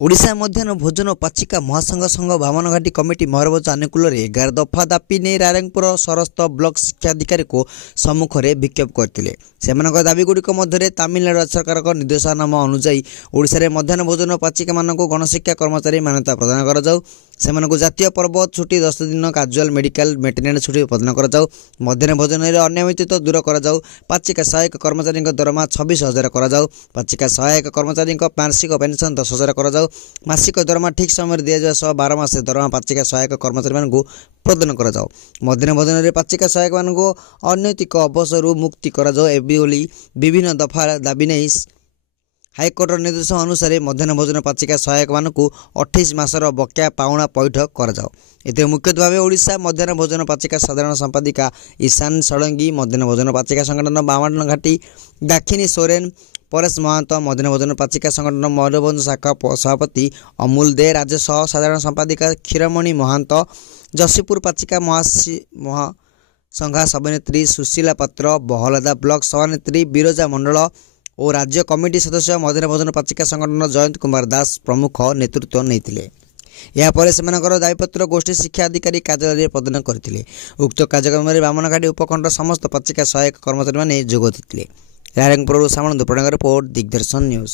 ओडिशा मध्याह्न भोजन और पाचिका महासंघ संघ बामनघाटी कमिटी मयूरभंज आनुकूल 11 दफा दाबी नहीं रायरंगपुर सरस्थ ब्लॉक शिक्षा अधिकारी को सम्मुखें विक्षोभ करते दाबीगुड़िक मध्य तमिलनाडु राज्य सरकार निर्देशनामा अनुजाई ओडिशा मध्याह्न भोजन और पाचिका मान गणशिक्षा कर्मचारी मान्यता प्रदान कर जातीय पर्व छुट्टी 10 दिन काजुआल मेडिकल मेटेनेंस छुट्टी प्रदान कर मध्याह्न भोजन अनियमित दूर कर पाचिका सहायक कर्मचारी दरमा 26,000 कर पाचिका सहायक कर्मचारी मासिक पेंशन 10,000 कर मासिक दरमा ठीक समय दि जाए 12 मास दरमा पाचिका सहायक कर्मचारी को प्रदान कर मध्याह्न भोजन में पाचिका सहायक मान अनैतिक अवसर मुक्ति कर विभिन्न दफा दाबी नहीं हाइकोर्टर निर्देश अनुसार मध्याह्न भोजन पाचिका सहायक मान 28 मासर बकाया पाउना पैठ कर मुख्यतः भाव ओडिशा मध्याह्न भोजन पाचिका साधारण संपादिका ईशान षडंगी मध्याह्न भोजन पाचिका संगठन बामनघाटी दाक्षिणी सोरेन परेश महांत मध्याह्न भोजन पाचिका संगठन मयूरभंज शाखा सभापति अमूल दे राज्य सह साधारण संपादिका क्षीरमणि महांत जशीपुर पाचिका महासंघा सभानेत्री सुशीला पात्र बहलदा ब्लॉक सभानेत्री बिरजा मंडल और राज्य कमिटी सदस्य मध्याह्न भोजन पाचिका संगठन जयंत कुमार दास प्रमुख नेतृत्व नहीं यापर से दायीपत्र गोष्ठी शिक्षा अधिकारी कार्यालय प्रदान करते उक्त कार्यक्रम में बामनघाटी उपखंड समस्त पाचिका सहायक कर्मचारी जोग देते रायरंगपुर सामंत रिपोर्ट दिग्दर्शन न्यूज।